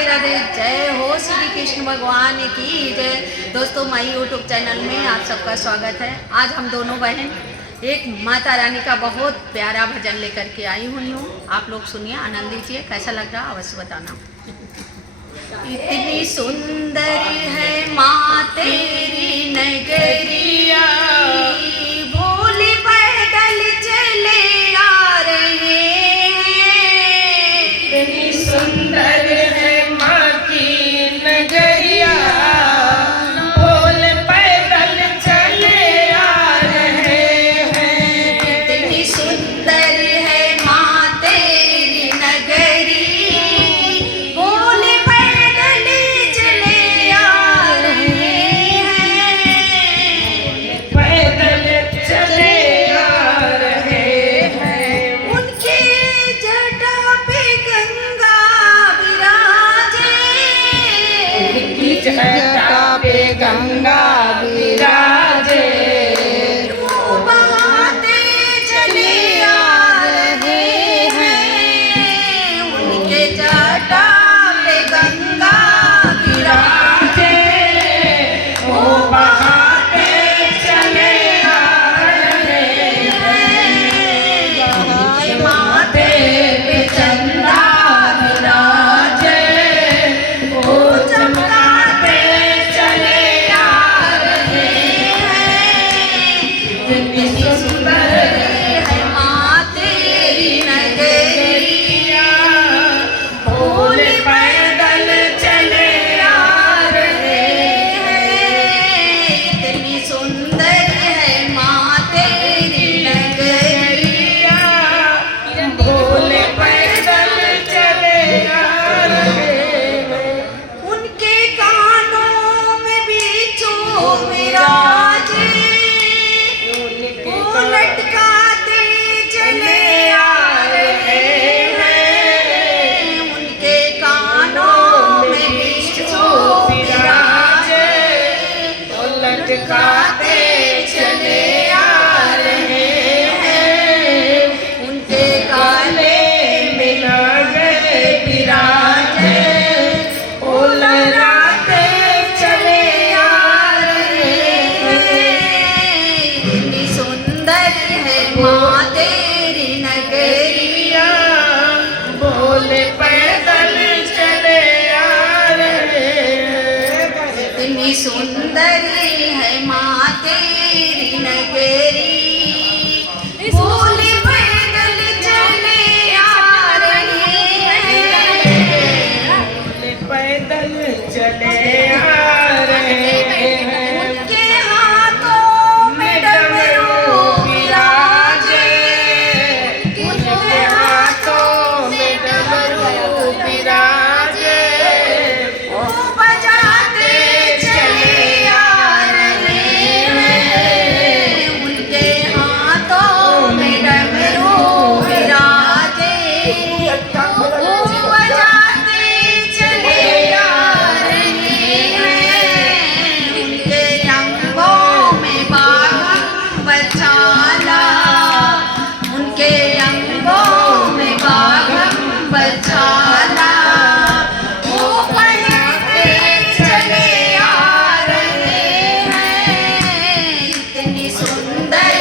राधे राधे। जय हो श्री कृष्ण भगवान की जय। दोस्तों, माई यूट्यूब चैनल में आप सबका स्वागत है। आज हम दोनों बहन एक माता रानी का बहुत प्यारा भजन लेकर के आई हुई हूँ। आप लोग सुनिए, आनंद लीजिए। कैसा लग रहा अवश्य बताना। इतनी सुंदर है माँ तेरी नगरिया, भोले पैदल चले आ रहे हैं। इतनी सुंदर है माँ की नगरिया, भोले पैदल चले आ रहे हैं। इतनी सुंदर है माँ तेरी नगरी, भोले पैदल चले आ रहे हैं। पैदल चले आ रहे हैं। उनके जटा पे गंगा विराजे, उनकी जटा पे गंगा विराजे। वो बहाते चले आ रहे हैं। उनके जटा पे गंगा विराजे, वो बहाते चले आ रहे हैं। उनके माथे पे चंदा विराजे, वो चमकाते चले आ रहे हैं। इतनी सुंदर है माँ तेरी नगरिया, भोले पैदल चले आ रहे हैं। इतनी सुंदर है माँ तेरी नगरिया, हैं। भोले पैदल चले आ रहे हैं। उनके कानों में बीचों विराजे, वो लटकाते चले आ रहे हैं। उनके कानों में बीचों विराजे, वो लटकाते चले आ रहे हैं। उनके काले में नागर विराजे, वो लहराते चले आ रहे हैं। इतनी सुंदर है माँ तेरी नगरिया, भोले पैदल चले आ रहे हैं। इतनी सुंदर है माँ तेरी नगरी, भोले पैदल चले आ रहे हैं। भोले पैदल चले आ रहे हैं। उनके हाथों में डमरू विराजे, उनके हाथों में डमरू विराजे। वो बजाते चले आ रहे हैं। उनके हाथों में डमरू विराजे, वो बजाते चले आ रहे हैं। उनके अंगों में बाघ बचाला, उनके अंगों में बाघ बचाला, वो पहनते चले आ रहे हैं। इतनी सुंदर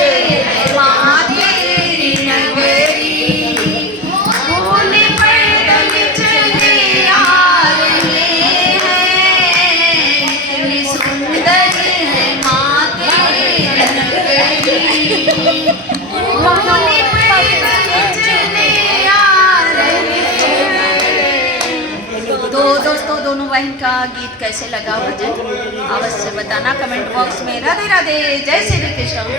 है माँ तेरी नगरी, भोले पैदल चले आ रहे हैं। इतनी सुंदर है माँ तेरी नगरी, भोले पैदल चले आ रहे हैं। तो दोस्तों, दोनों बहन का गीत कैसे लगा भजन अवश्य बताना कमेंट बॉक्स में। राधे राधे। जय श्री कृष्ण।